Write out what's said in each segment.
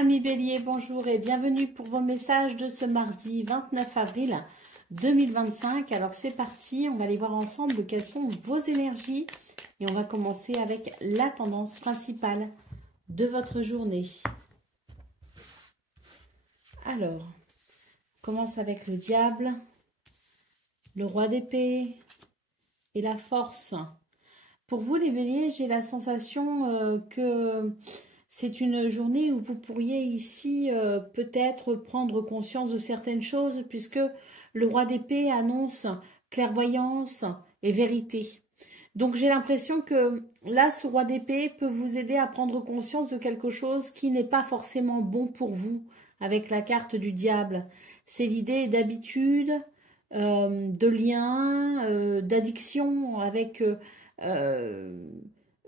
Amis Bélier, bonjour et bienvenue pour vos messages de ce mardi 29 avril 2025. Alors c'est parti, on va aller voir ensemble quelles sont vos énergies et on va commencer avec la tendance principale de votre journée. Alors, on commence avec le diable, le roi d'épée et la force. Pour vous les Béliers, j'ai la sensation que c'est une journée où vous pourriez ici peut-être prendre conscience de certaines choses puisque le roi d'épée annonce clairvoyance et vérité. Donc j'ai l'impression que là, ce roi d'épée peut vous aider à prendre conscience de quelque chose qui n'est pas forcément bon pour vous avec la carte du diable. C'est l'idée d'habitude, de lien, d'addiction avec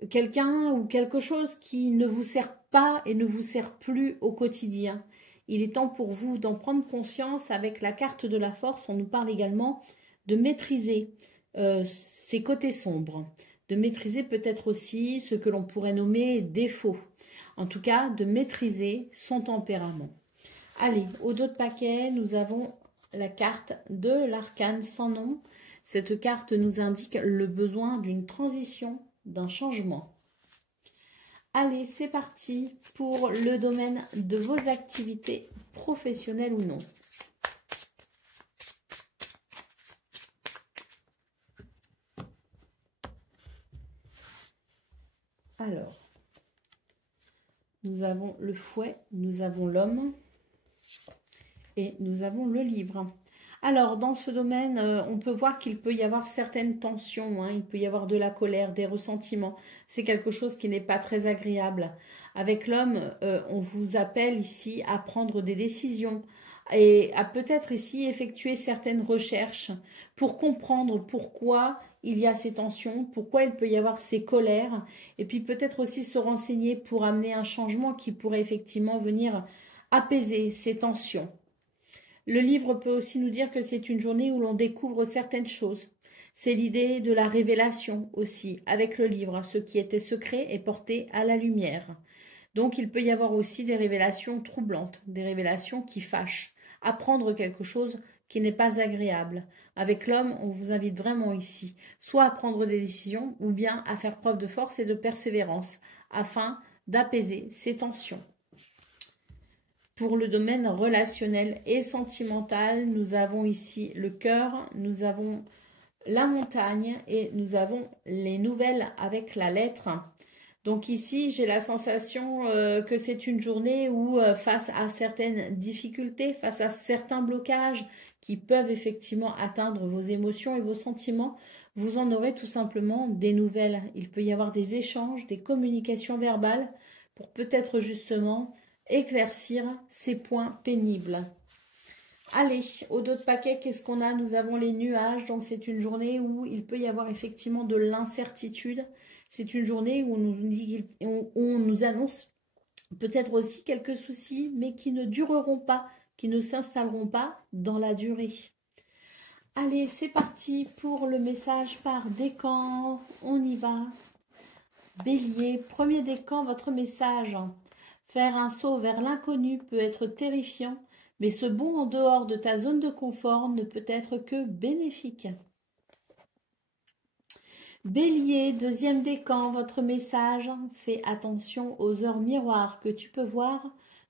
quelqu'un ou quelque chose qui ne vous sert pas et ne vous sert plus au quotidien. Il est temps pour vous d'en prendre conscience avec la carte de la force. On nous parle également de maîtriser ses côtés sombres, de maîtriser peut-être aussi ce que l'on pourrait nommer défaut. En tout cas, de maîtriser son tempérament. Allez, au dos de paquet, nous avons la carte de l'arcane sans nom. Cette carte nous indique le besoin d'une transition, d'un changement. Allez, c'est parti pour le domaine de vos activités professionnelles ou non. Alors, nous avons le fouet, nous avons l'homme et nous avons le livre. Alors, dans ce domaine, on peut voir qu'il peut y avoir certaines tensions, il peut y avoir de la colère, des ressentiments. C'est quelque chose qui n'est pas très agréable. Avec l'homme, on vous appelle ici à prendre des décisions et à peut-être ici effectuer certaines recherches pour comprendre pourquoi il y a ces tensions, pourquoi il peut y avoir ces colères, et puis peut-être aussi se renseigner pour amener un changement qui pourrait effectivement venir apaiser ces tensions. Le livre peut aussi nous dire que c'est une journée où l'on découvre certaines choses. C'est l'idée de la révélation aussi, avec le livre. Ce qui était secret est porté à la lumière. Donc il peut y avoir aussi des révélations troublantes, des révélations qui fâchent. Apprendre quelque chose qui n'est pas agréable. Avec l'homme, on vous invite vraiment ici, soit à prendre des décisions, ou bien à faire preuve de force et de persévérance, afin d'apaiser ces tensions. Pour le domaine relationnel et sentimental, nous avons ici le cœur, nous avons la montagne et nous avons les nouvelles avec la lettre. Donc ici, j'ai la sensation que c'est une journée où face à certaines difficultés, face à certains blocages qui peuvent effectivement atteindre vos émotions et vos sentiments, vous en aurez tout simplement des nouvelles. Il peut y avoir des échanges, des communications verbales pour peut-être justement éclaircir ces points pénibles. Allez, au dos de paquet, qu'est-ce qu'on a? Nous avons les nuages, donc c'est une journée où il peut y avoir effectivement de l'incertitude. C'est une journée où on nous annonce peut-être aussi quelques soucis, mais qui ne dureront pas, qui ne s'installeront pas dans la durée. Allez, c'est parti pour le message par décan. On y va. Bélier, premier décan, votre message. Faire un saut vers l'inconnu peut être terrifiant, mais ce bond en dehors de ta zone de confort ne peut être que bénéfique. Bélier, deuxième décan, votre message. Fais attention aux heures miroirs que tu peux voir.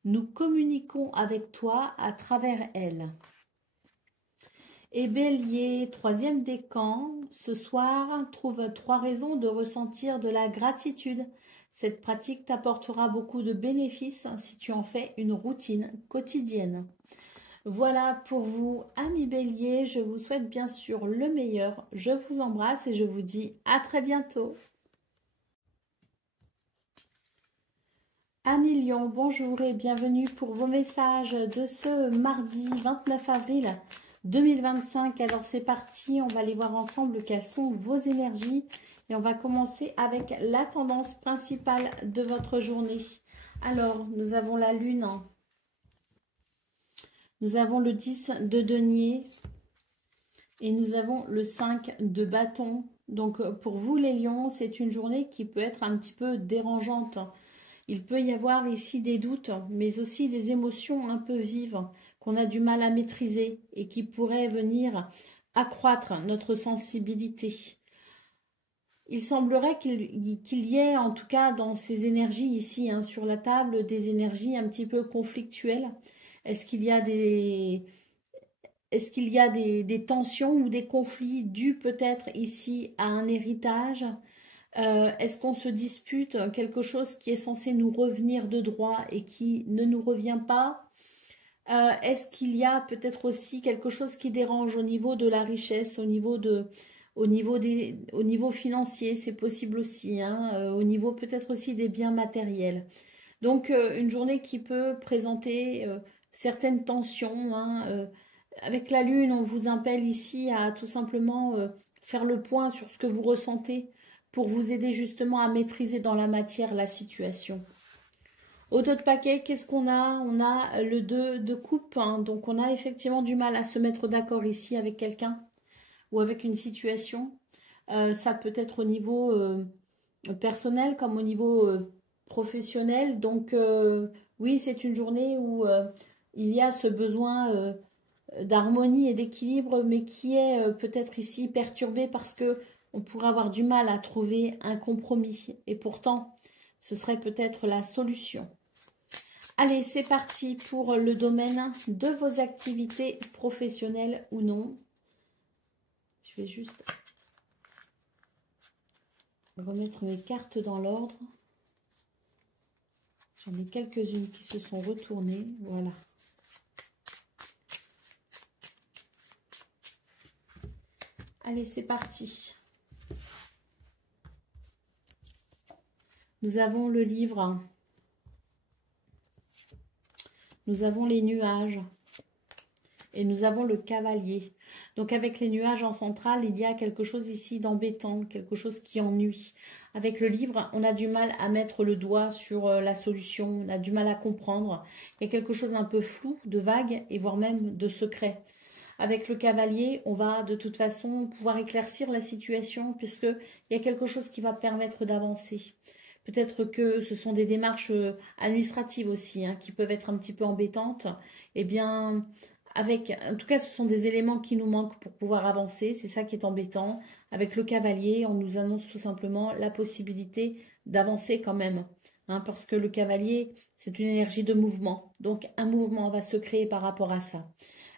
Nous communiquons avec toi à travers elles. Et Bélier, troisième décan, ce soir, trouve 3 raisons de ressentir de la gratitude. Cette pratique t'apportera beaucoup de bénéfices si tu en fais une routine quotidienne. Voilà pour vous, amis Bélier. Je vous souhaite bien sûr le meilleur. Je vous embrasse et je vous dis à très bientôt. Amis Lion, bonjour et bienvenue pour vos messages de ce mardi 29 avril 2025. Alors c'est parti, on va aller voir ensemble quelles sont vos énergies. Et on va commencer avec la tendance principale de votre journée. Alors, nous avons la lune. Nous avons le 10 de denier. Et nous avons le 5 de bâton. Donc, pour vous les lions, c'est une journée qui peut être un petit peu dérangeante. il peut y avoir ici des doutes, mais aussi des émotions un peu vives qu'on a du mal à maîtriser et qui pourraient venir accroître notre sensibilité. Il semblerait qu'il y ait, en tout cas dans ces énergies ici, hein, sur la table, des énergies un petit peu conflictuelles. Est-ce qu'il y a des tensions ou des conflits dus peut-être ici à un héritage? Est-ce qu'on se dispute quelque chose qui est censé nous revenir de droit et qui ne nous revient pas? Est-ce qu'il y a peut-être aussi quelque chose qui dérange au niveau de la richesse, au niveau financier, c'est possible aussi, hein, au niveau peut-être aussi des biens matériels. Donc une journée qui peut présenter certaines tensions, hein, avec la lune, on vous appelle ici à tout simplement faire le point sur ce que vous ressentez pour vous aider justement à maîtriser dans la matière la situation. Au dos de paquet, qu'est-ce qu'on a? On a le 2 de coupe, hein, donc on a effectivement du mal à se mettre d'accord ici avec quelqu'un ou avec une situation. Ça peut être au niveau personnel comme au niveau professionnel. Donc oui, c'est une journée où il y a ce besoin d'harmonie et d'équilibre, mais qui est peut-être ici perturbé parce que on pourrait avoir du mal à trouver un compromis. Et pourtant, ce serait peut-être la solution. Allez, c'est parti pour le domaine de vos activités professionnelles ou non. Je vais juste remettre mes cartes dans l'ordre. J'en ai quelques-unes qui se sont retournées. Voilà. Allez, c'est parti. Nous avons le livre. Nous avons les nuages. Et nous avons le cavalier. Donc avec les nuages en centrale, il y a quelque chose ici d'embêtant, quelque chose qui ennuie. Avec le livre, on a du mal à mettre le doigt sur la solution, on a du mal à comprendre. Il y a quelque chose un peu flou, de vague et voire même de secret. Avec le cavalier, on va de toute façon pouvoir éclaircir la situation puisqu'il y a quelque chose qui va permettre d'avancer. Peut-être que ce sont des démarches administratives aussi hein, qui peuvent être un petit peu embêtantes. Eh bien, en tout cas, ce sont des éléments qui nous manquent pour pouvoir avancer. C'est ça qui est embêtant. Avec le cavalier, on nous annonce tout simplement la possibilité d'avancer quand même. Hein, parce que le cavalier, c'est une énergie de mouvement. Donc, un mouvement va se créer par rapport à ça.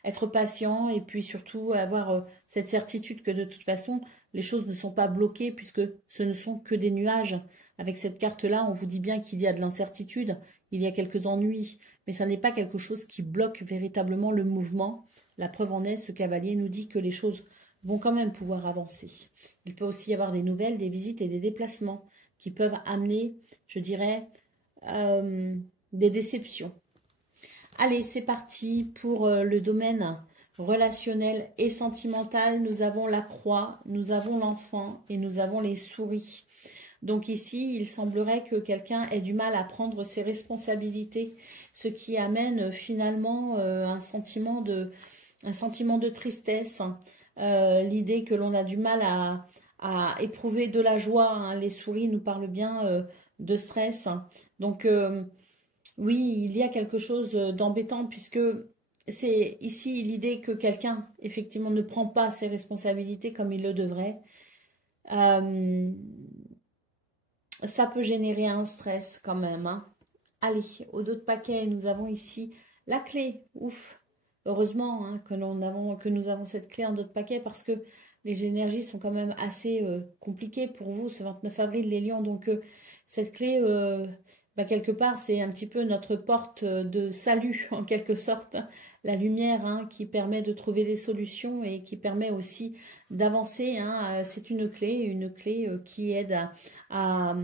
Être patient et puis surtout avoir cette certitude que de toute façon, les choses ne sont pas bloquées puisque ce ne sont que des nuages. Avec cette carte-là, on vous dit bien qu'il y a de l'incertitude, il y a quelques ennuis, mais ça n'est pas quelque chose qui bloque véritablement le mouvement. La preuve en est, ce cavalier nous dit que les choses vont quand même pouvoir avancer. Il peut aussi y avoir des nouvelles, des visites et des déplacements qui peuvent amener, je dirais, des déceptions. Allez, c'est parti pour le domaine relationnel et sentimental. Nous avons la croix, nous avons l'enfant et nous avons les souris. Donc ici, il semblerait que quelqu'un ait du mal à prendre ses responsabilités, ce qui amène finalement un sentiment de tristesse, l'idée que l'on a du mal à éprouver de la joie. Hein. Les souris nous parlent bien de stress. Donc oui, il y a quelque chose d'embêtant puisque c'est ici l'idée que quelqu'un effectivement ne prend pas ses responsabilités comme il le devrait. Ça peut générer un stress quand même. Hein. Allez, au dos de paquet, nous avons ici la clé. Ouf, heureusement hein, que nous avons cette clé en dos de paquet parce que les énergies sont quand même assez compliquées pour vous ce 29 avril, les lions. Donc cette clé, quelque part, c'est un petit peu notre porte de salut en quelque sorte. La lumière hein, qui permet de trouver des solutions et qui permet aussi d'avancer. Hein. C'est une clé qui aide à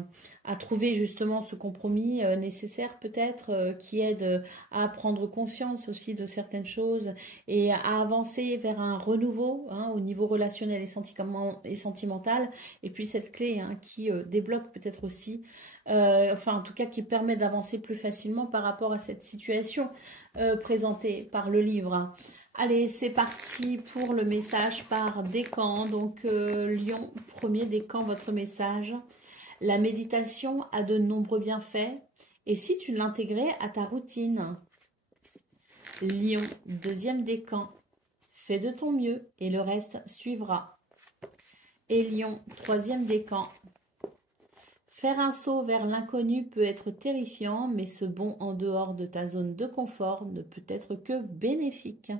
trouver justement ce compromis nécessaire peut-être, qui aide à prendre conscience aussi de certaines choses et à avancer vers un renouveau hein, au niveau relationnel et sentimental. Et puis cette clé hein, qui débloque peut-être aussi, en tout cas qui permet d'avancer plus facilement par rapport à cette situation présentée par le livre. Allez, c'est parti pour le message par décan. Donc, Lion, premier décan, votre message. La méditation a de nombreux bienfaits et si tu l'intégrais à ta routine? Lion, deuxième décan, fais de ton mieux et le reste suivra. Et Lion, troisième décan, faire un saut vers l'inconnu peut être terrifiant, mais ce bond en dehors de ta zone de confort ne peut être que bénéfique.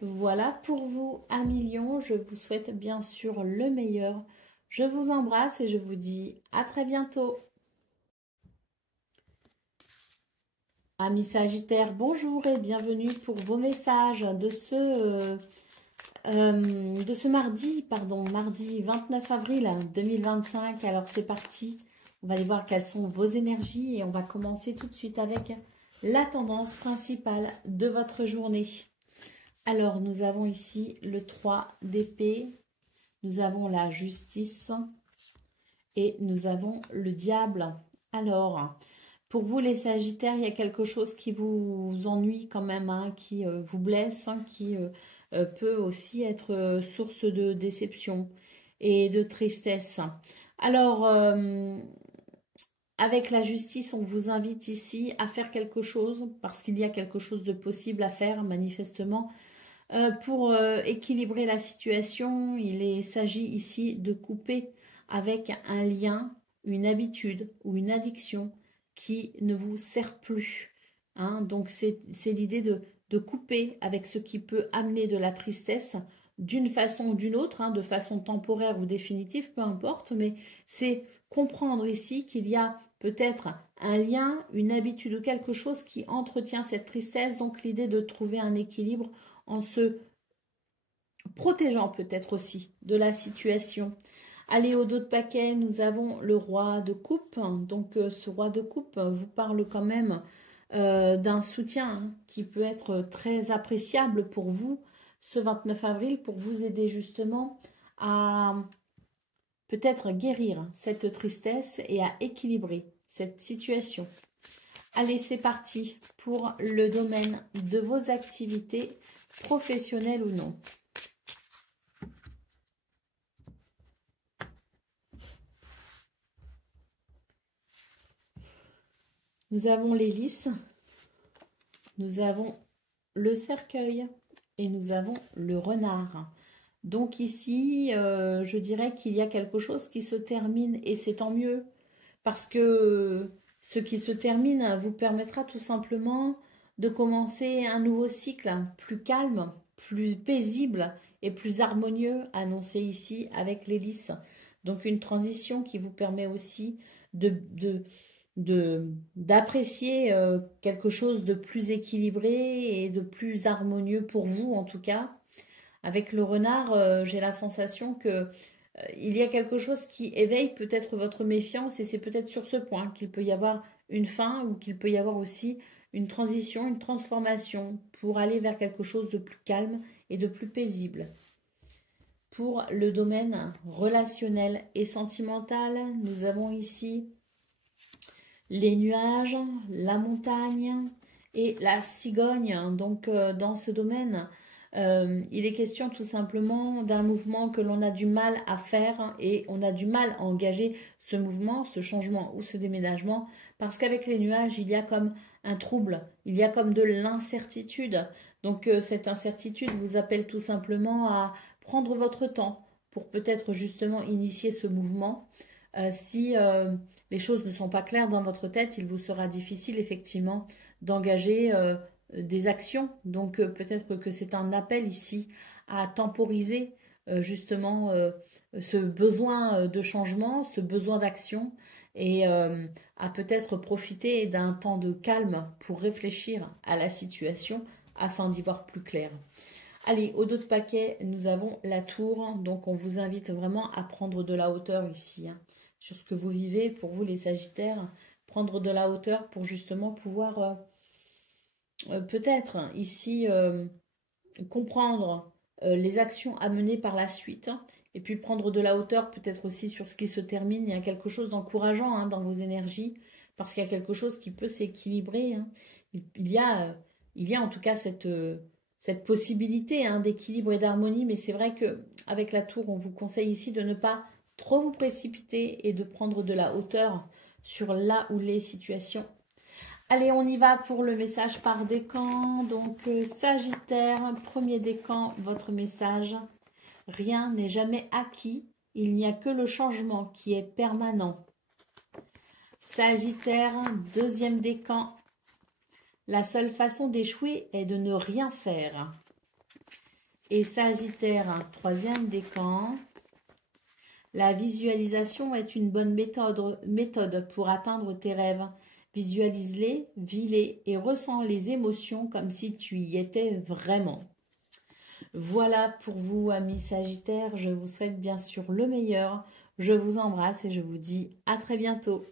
Voilà pour vous, amis Lion, je vous souhaite bien sûr le meilleur. Je vous embrasse et je vous dis à très bientôt. Amis Sagittaires, bonjour et bienvenue pour vos messages de ce mardi 29 avril 2025. Alors c'est parti, on va aller voir quelles sont vos énergies et on va commencer tout de suite avec la tendance principale de votre journée. Alors nous avons ici le 3 d'épée, nous avons la justice et nous avons le diable. Alors, pour vous les Sagittaires, il y a quelque chose qui vous ennuie quand même, hein, qui vous blesse, hein, qui peut aussi être source de déception et de tristesse. Alors, avec la justice, on vous invite ici à faire quelque chose, parce qu'il y a quelque chose de possible à faire, manifestement. Pour équilibrer la situation, il s'agit ici de couper avec un lien, une habitude ou une addiction qui ne vous sert plus. Hein. Donc c'est l'idée de couper avec ce qui peut amener de la tristesse d'une façon ou d'une autre, hein, de façon temporaire ou définitive, peu importe, mais c'est comprendre ici qu'il y a peut-être un lien, une habitude ou quelque chose qui entretient cette tristesse, donc l'idée de trouver un équilibre en se protégeant peut-être aussi de la situation. Allez, au dos de paquet, nous avons le roi de coupe. Donc, ce roi de coupe vous parle quand même d'un soutien, hein, qui peut être très appréciable pour vous ce 29 avril, pour vous aider justement à peut-être guérir cette tristesse et à équilibrer cette situation. Allez, c'est parti pour le domaine de vos activités professionnelles ou non. Nous avons l'hélice, nous avons le cercueil et nous avons le renard. Donc ici, je dirais qu'il y a quelque chose qui se termine et c'est tant mieux parce que ce qui se termine vous permettra tout simplement de commencer un nouveau cycle plus calme, plus paisible et plus harmonieux annoncé ici avec l'hélice. Donc une transition qui vous permet aussi d'apprécier quelque chose de plus équilibré et de plus harmonieux pour vous en tout cas. Avec le renard, j'ai la sensation que il y a quelque chose qui éveille peut-être votre méfiance et c'est peut-être sur ce point qu'il peut y avoir une fin ou qu'il peut y avoir aussi une transition, une transformation pour aller vers quelque chose de plus calme et de plus paisible. Pour le domaine relationnel et sentimental, nous avons ici les nuages, la montagne et la cigogne. Donc dans ce domaine, il est question tout simplement d'un mouvement que l'on a du mal à faire et on a du mal à engager ce mouvement, ce changement ou ce déménagement parce qu'avec les nuages, il y a comme un trouble, il y a comme de l'incertitude. Donc cette incertitude vous appelle tout simplement à prendre votre temps pour peut-être justement initier ce mouvement. Si les choses ne sont pas claires dans votre tête, il vous sera difficile effectivement d'engager des actions. Donc peut-être que c'est un appel ici à temporiser justement ce besoin de changement, ce besoin d'action et à peut-être profiter d'un temps de calme pour réfléchir à la situation afin d'y voir plus clair. Allez, au dos de paquet, nous avons la tour. Donc on vous invite vraiment à prendre de la hauteur ici, hein, sur ce que vous vivez. Pour vous les Sagittaires, prendre de la hauteur pour justement pouvoir peut-être ici comprendre les actions à mener par la suite, hein, et puis prendre de la hauteur peut-être aussi sur ce qui se termine. Il y a quelque chose d'encourageant, hein, dans vos énergies parce qu'il y a quelque chose qui peut s'équilibrer, hein. Il y a en tout cas cette possibilité, hein, d'équilibre et d'harmonie, mais c'est vrai qu'avec la tour, on vous conseille ici de ne pas trop vous précipiter et de prendre de la hauteur sur là où les situations. Allez, on y va pour le message par décan. Donc, Sagittaire, premier décan, votre message. Rien n'est jamais acquis. Il n'y a que le changement qui est permanent. Sagittaire, deuxième décan. La seule façon d'échouer est de ne rien faire. Et Sagittaire, troisième décan. La visualisation est une bonne méthode pour atteindre tes rêves. Visualise-les, vis-les et ressens les émotions comme si tu y étais vraiment. Voilà pour vous, amis Sagittaires. Je vous souhaite bien sûr le meilleur. Je vous embrasse et je vous dis à très bientôt.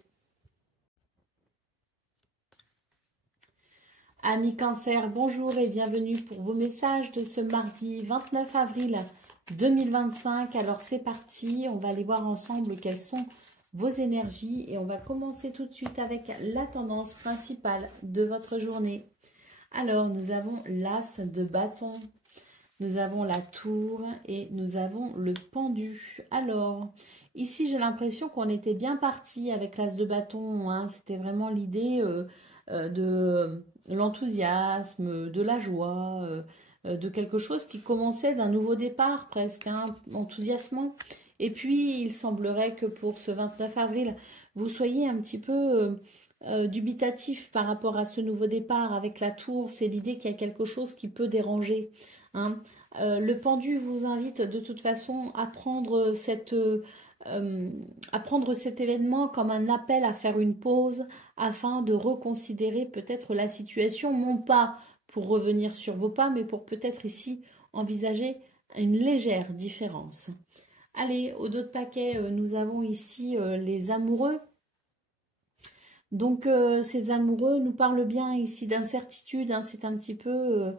Amis Cancer, bonjour et bienvenue pour vos messages de ce mardi 29 avril 2025. Alors c'est parti, on va aller voir ensemble quelles sont vos énergies et on va commencer tout de suite avec la tendance principale de votre journée. Alors nous avons l'as de bâton, nous avons la tour et nous avons le pendu. Alors ici j'ai l'impression qu'on était bien parti avec l'as de bâton, hein. C'était vraiment l'idée de l'enthousiasme, de la joie, de quelque chose qui commençait d'un nouveau départ presque, hein, enthousiasmant. Et puis, il semblerait que pour ce 29 avril, vous soyez un petit peu dubitatif par rapport à ce nouveau départ avec la tour. C'est l'idée qu'il y a quelque chose qui peut déranger, hein. Le pendu vous invite de toute façon à prendre cet événement comme un appel à faire une pause afin de reconsidérer peut-être la situation, non pas pour revenir sur vos pas, mais pour peut-être ici envisager une légère différence. Allez, au dos de paquet, nous avons ici les amoureux. Donc, ces amoureux nous parlent bien ici d'incertitude, hein, c'est un petit peu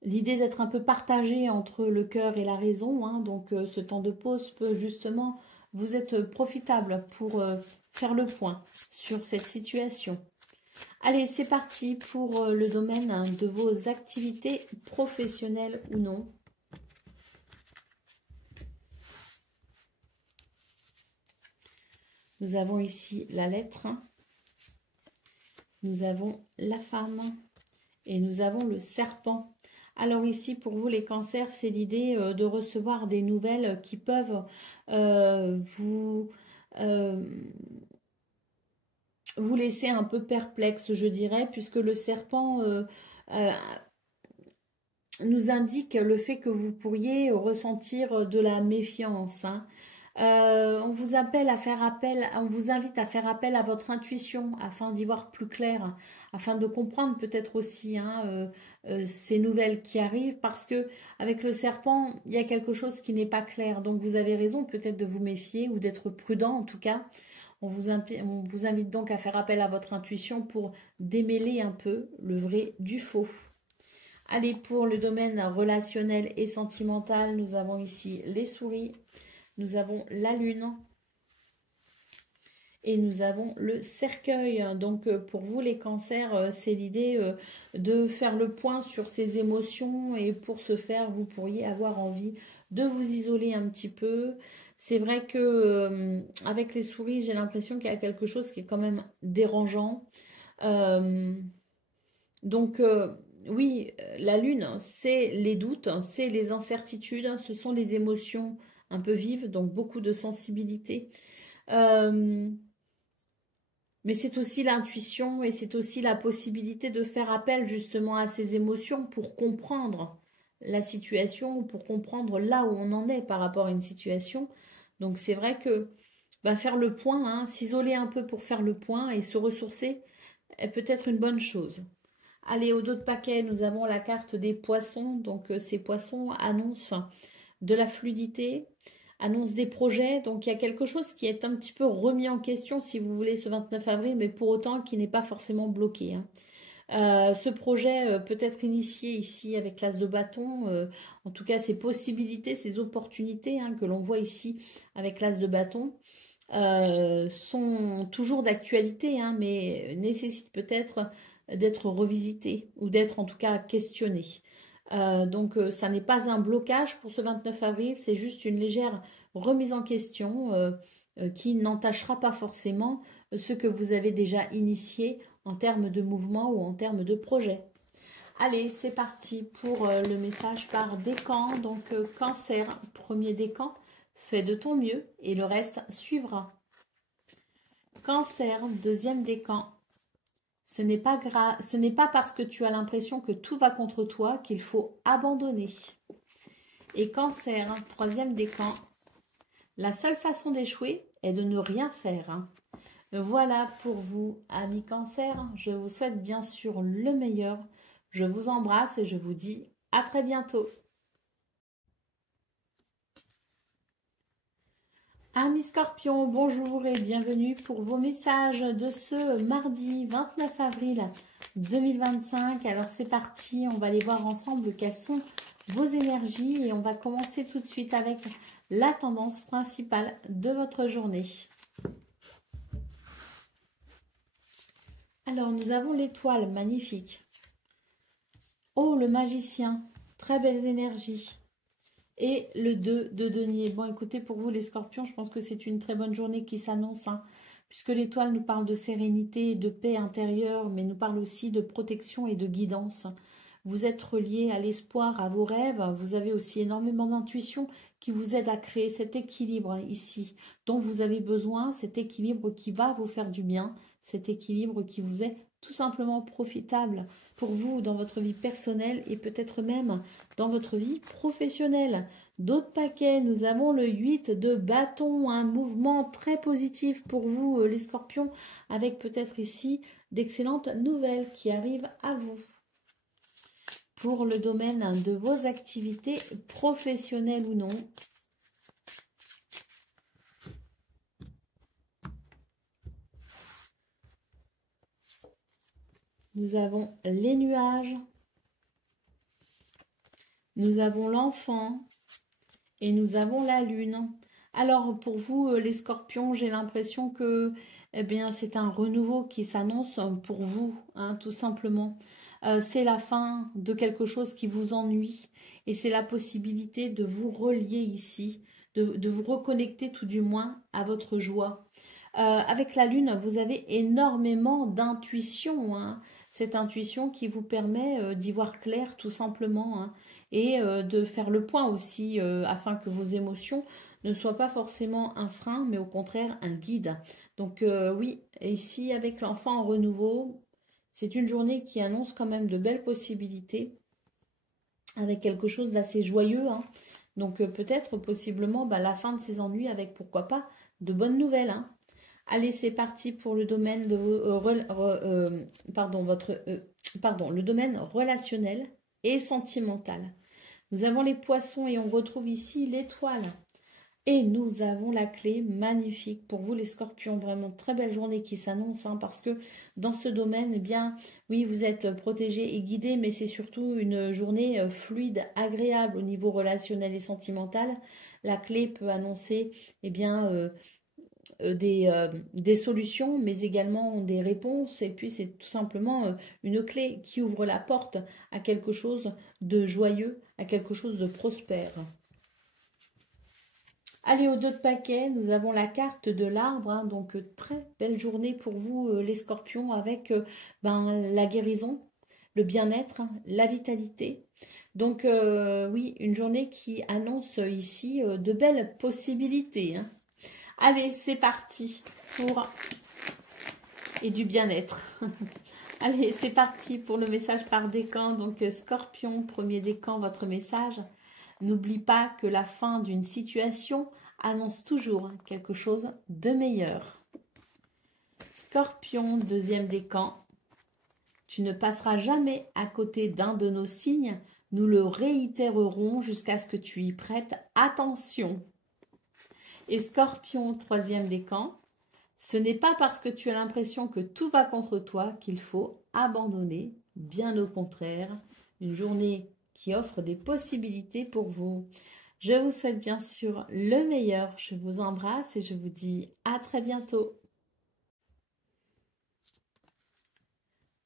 l'idée d'être un peu partagé entre le cœur et la raison, hein. Donc ce temps de pause peut justement vous être profitable pour faire le point sur cette situation. Allez, c'est parti pour le domaine de vos activités professionnelles ou non. Nous avons ici la lettre, nous avons la femme et nous avons le serpent. Alors ici, pour vous les cancers, c'est l'idée de recevoir des nouvelles qui peuvent vous laisser un peu perplexe, je dirais, puisque le serpent nous indique le fait que vous pourriez ressentir de la méfiance, hein. On vous invite à faire appel à votre intuition afin d'y voir plus clair, afin de comprendre peut-être aussi, hein, ces nouvelles qui arrivent, parce que avec le serpent, il y a quelque chose qui n'est pas clair. Donc vous avez raison peut-être de vous méfier ou d'être prudent en tout cas. On vous invite donc à faire appel à votre intuition pour démêler un peu le vrai du faux. Allez, pour le domaine relationnel et sentimental, nous avons ici les souris. Nous avons la lune et nous avons le cercueil. Donc pour vous les cancers, c'est l'idée de faire le point sur ces émotions et pour ce faire, vous pourriez avoir envie de vous isoler un petit peu. C'est vrai que avec les souris, j'ai l'impression qu'il y a quelque chose qui est quand même dérangeant. Donc oui, la lune, c'est les doutes, c'est les incertitudes, ce sont les émotions un peu vive, donc beaucoup de sensibilité. Mais c'est aussi l'intuition et c'est aussi la possibilité de faire appel justement à ces émotions pour comprendre la situation, pour comprendre là où on en est par rapport à une situation. Donc c'est vrai que faire le point, hein, s'isoler un peu pour faire le point et se ressourcer est peut-être une bonne chose. Allez, au dos de paquet, nous avons la carte des poissons. Donc ces poissons annoncent de la fluidité, annonce des projets. Donc il y a quelque chose qui est un petit peu remis en question, si vous voulez, ce 29 avril, mais pour autant qui n'est pas forcément bloqué, hein. Ce projet peut être initié ici avec l'as de bâton. En tout cas, ces possibilités, ces opportunités, hein, que l'on voit ici avec l'as de bâton sont toujours d'actualité, hein, mais nécessitent peut-être d'être revisitées ou d'être en tout cas questionnées. Donc ça n'est pas un blocage pour ce 29 avril, c'est juste une légère remise en question qui n'entachera pas forcément ce que vous avez déjà initié en termes de mouvement ou en termes de projet. Allez, c'est parti pour le message par décan. Donc, Cancer, premier décan, fais de ton mieux et le reste suivra. Cancer, deuxième décan, ce n'est pas parce que tu as l'impression que tout va contre toi qu'il faut abandonner. Et Cancer, troisième décan, la seule façon d'échouer est de ne rien faire. Voilà pour vous, amis Cancer. Je vous souhaite bien sûr le meilleur. Je vous embrasse et je vous dis à très bientôt. Amis Scorpions, bonjour et bienvenue pour vos messages de ce mardi 29 avril 2025. Alors c'est parti, on va aller voir ensemble quelles sont vos énergies et on va commencer tout de suite avec la tendance principale de votre journée. Alors nous avons l'étoile, magnifique. Oh, le magicien, très belles énergies. Et le 2 de denier. Bon, écoutez, pour vous les scorpions, je pense que c'est une très bonne journée qui s'annonce, puisque l'étoile nous parle de sérénité et de paix intérieure, mais nous parle aussi de protection et de guidance. Vous êtes relié à l'espoir, à vos rêves. Vous avez aussi énormément d'intuition qui vous aide à créer cet équilibre ici, dont vous avez besoin, cet équilibre qui va vous faire du bien, cet équilibre qui vous est tout simplement profitable pour vous dans votre vie personnelle et peut-être même dans votre vie professionnelle. D'autres paquets, nous avons le 8 de bâton, un mouvement très positif pour vous les scorpions, avec peut-être ici d'excellentes nouvelles qui arrivent à vous. Pour le domaine de vos activités professionnelles ou non. Nous avons les nuages, nous avons l'enfant et nous avons la lune. Alors pour vous les scorpions, j'ai l'impression que c'est un renouveau qui s'annonce pour vous, tout simplement. C'est la fin de quelque chose qui vous ennuie et c'est la possibilité de vous relier ici, de vous reconnecter tout du moins à votre joie. Avec la lune, vous avez énormément d'intuition, cette intuition qui vous permet d'y voir clair tout simplement et de faire le point aussi afin que vos émotions ne soient pas forcément un frein mais au contraire un guide. Donc oui, ici avec l'enfant en renouveau, c'est une journée qui annonce quand même de belles possibilités avec quelque chose d'assez joyeux. Donc peut-être possiblement le ennuis avec pourquoi pas de bonnes nouvelles. Allez, c'est parti pour le domaine de le domaine relationnel et sentimental. Nous avons les poissons et on retrouve ici l'étoile. Et nous avons la clé magnifique pour vous les scorpions. Vraiment très belle journée qui s'annonce parce que dans ce domaine, oui, vous êtes protégés et guidés, mais c'est surtout une journée fluide, agréable au niveau relationnel et sentimental. La clé peut annoncer des solutions, mais également des réponses. Et puis, c'est tout simplement une clé qui ouvre la porte à quelque chose de joyeux, à quelque chose de prospère. Allez, au 2 de paquet, nous avons la carte de l'arbre. Donc, très belle journée pour vous, les scorpions, avec la guérison, le bien-être, la vitalité. Donc, oui, une journée qui annonce ici de belles possibilités. Allez, c'est parti pour... Et du bien-être. Allez, c'est parti pour le message par décan. Donc, Scorpion, premier décan, votre message. N'oublie pas que la fin d'une situation annonce toujours quelque chose de meilleur. Scorpion, deuxième décan. Tu ne passeras jamais à côté d'un de nos signes. Nous le réitérerons jusqu'à ce que tu y prêtes attention. Et Scorpion, troisième décan, ce n'est pas parce que tu as l'impression que tout va contre toi qu'il faut abandonner, bien au contraire, une journée qui offre des possibilités pour vous. Je vous souhaite bien sûr le meilleur, je vous embrasse et je vous dis à très bientôt.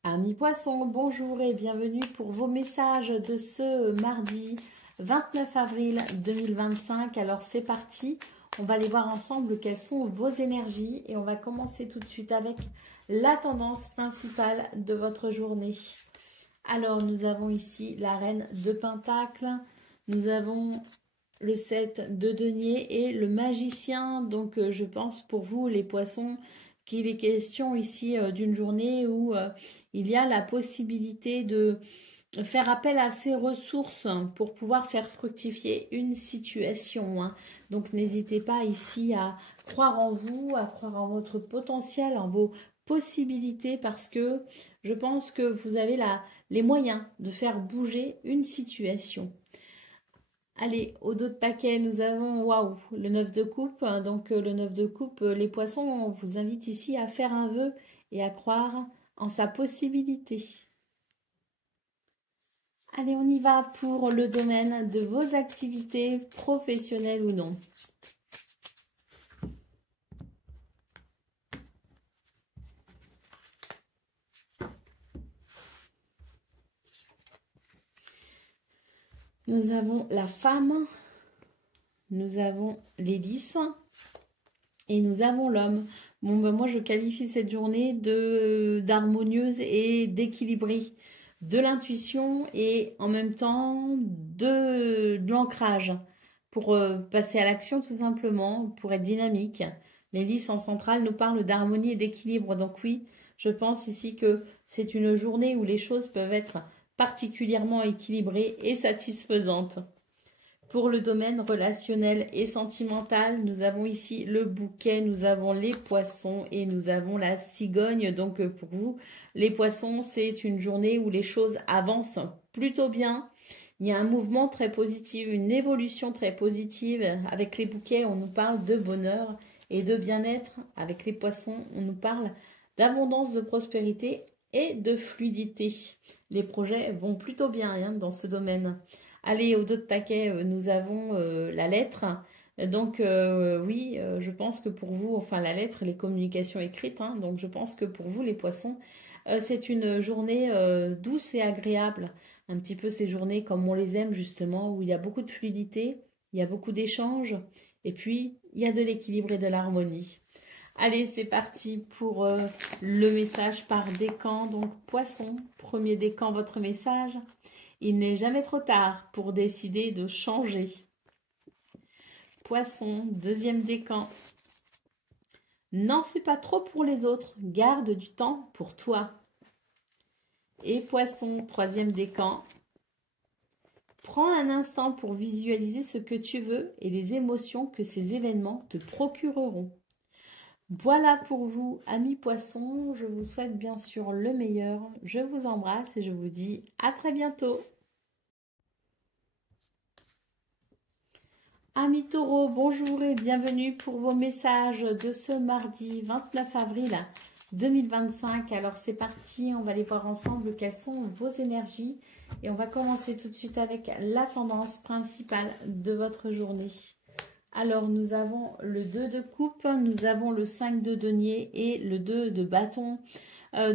Amis poissons, bonjour et bienvenue pour vos messages de ce mardi 29 avril 2025. Alors c'est parti, On va aller voir ensemble quelles sont vos énergies et on va commencer tout de suite avec la tendance principale de votre journée. Alors, nous avons ici la reine de Pentacles, nous avons le 7 de denier et le magicien. Donc, je pense pour vous, les poissons, qu'il est question ici d'une journée où il y a la possibilité de faire appel à ses ressources pour pouvoir faire fructifier une situation. Hein. Donc, n'hésitez pas ici à croire en vous, à croire en votre potentiel, en vos possibilités, parce que je pense que vous avez les moyens de faire bouger une situation. Allez, au dos de paquet, nous avons, waouh, le 9 de coupe. Donc, le 9 de coupe, les poissons, on vous invite ici à faire un vœu et à croire en sa possibilité. Allez, on y va pour le domaine de vos activités professionnelles ou non. Nous avons la femme, nous avons les 10 et nous avons l'homme. Bon, ben moi, je qualifie cette journée d'harmonieuse et d'équilibrée, de l'intuition et en même temps de l'ancrage pour passer à l'action tout simplement, pour être dynamique. Les 10 en centrale nous parlent d'harmonie et d'équilibre. Donc oui, je pense ici que c'est une journée où les choses peuvent être particulièrement équilibrée et satisfaisante. Pour le domaine relationnel et sentimental, nous avons ici le bouquet, nous avons les poissons et nous avons la cigogne. Donc pour vous, les poissons, c'est une journée où les choses avancent plutôt bien. Il y a un mouvement très positif, une évolution très positive. Avec les bouquets, on nous parle de bonheur et de bien-être. Avec les poissons, on nous parle d'abondance, de prospérité et de fluidité. Les projets vont plutôt bien hein, dans ce domaine. Allez, au dos de paquet, nous avons la lettre. Donc oui, je pense que pour vous, enfin la lettre, les communications écrites, hein, donc je pense que pour vous les poissons, c'est une journée douce et agréable. Un petit peu ces journées comme on les aime justement, où il y a beaucoup de fluidité, il y a beaucoup d'échanges, et puis il y a de l'équilibre et de l'harmonie. Allez, c'est parti pour le message par décan. Donc, poisson, premier décan, votre message. Il n'est jamais trop tard pour décider de changer. Poisson, deuxième décan. N'en fais pas trop pour les autres. Garde du temps pour toi. Et poisson, troisième décan. Prends un instant pour visualiser ce que tu veux et les émotions que ces événements te procureront. Voilà pour vous, amis poissons. Je vous souhaite bien sûr le meilleur. Je vous embrasse et je vous dis à très bientôt. Amis taureaux, bonjour et bienvenue pour vos messages de ce mardi 29 avril 2025. Alors c'est parti, on va aller voir ensemble quelles sont vos énergies. Et on va commencer tout de suite avec la tendance principale de votre journée. Alors, nous avons le 2 de coupe, nous avons le 5 de denier et le 2 de bâton.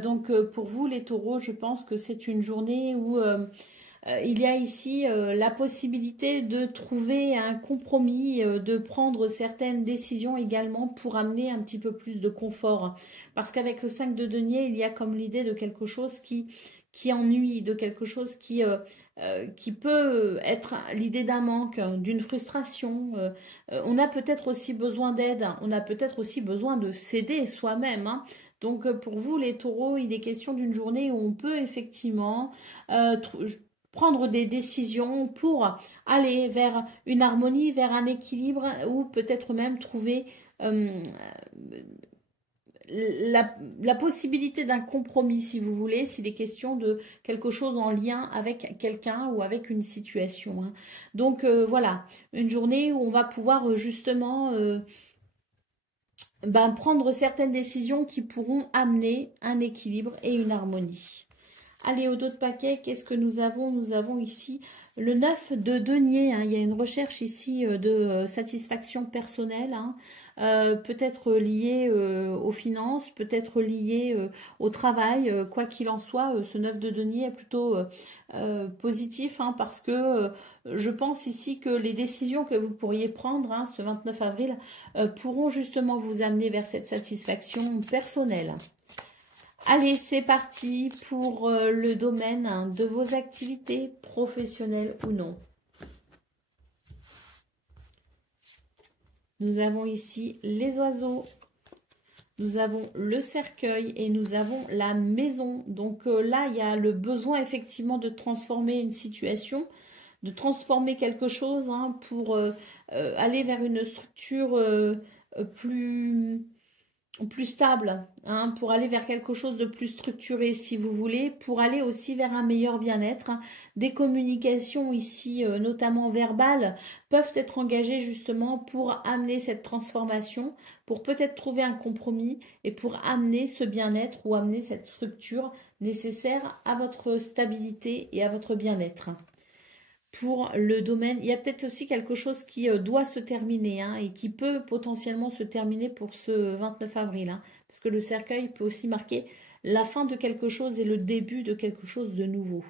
Donc, pour vous, les taureaux, je pense que c'est une journée où il y a ici la possibilité de trouver un compromis, de prendre certaines décisions également pour amener un petit peu plus de confort. Parce qu'avec le 5 de denier, il y a comme l'idée de quelque chose qui ennuie, de quelque chose qui peut être l'idée d'un manque, d'une frustration. On a peut-être aussi besoin d'aide, on a peut-être aussi besoin de s'aider soi-même. Hein. Donc pour vous les taureaux, il est question d'une journée où on peut effectivement prendre des décisions pour aller vers une harmonie, vers un équilibre ou peut-être même trouver la possibilité d'un compromis, si vous voulez, s'il est question de quelque chose en lien avec quelqu'un ou avec une situation. Hein. Donc voilà, une journée où on va pouvoir justement prendre certaines décisions qui pourront amener un équilibre et une harmonie. Allez, au dos de paquet, qu'est-ce que nous avons? Nous avons ici le 9 de denier. Hein. Il y a une recherche ici de satisfaction personnelle. Hein. Peut-être lié aux finances, peut-être lié au travail. Quoi qu'il en soit, ce 9 de denier est plutôt positif hein, parce que je pense ici que les décisions que vous pourriez prendre hein, ce 29 avril pourront justement vous amener vers cette satisfaction personnelle. Allez, c'est parti pour le domaine hein, de vos activités professionnelles ou non. Nous avons ici les oiseaux, nous avons le cercueil et nous avons la maison. Donc là, il y a le besoin effectivement de transformer une situation, de transformer quelque chose hein, pour aller vers une structure plus stable, hein, pour aller vers quelque chose de plus structuré si vous voulez, pour aller aussi vers un meilleur bien-être. Hein. Des communications ici, notamment verbales, peuvent être engagées justement pour amener cette transformation, pour peut-être trouver un compromis et pour amener ce bien-être ou amener cette structure nécessaire à votre stabilité et à votre bien-être. Pour le domaine, il y a peut-être aussi quelque chose qui doit se terminer hein, et qui peut potentiellement se terminer pour ce 29 avril. Hein, parce que le cercueil peut aussi marquer la fin de quelque chose et le début de quelque chose de nouveau.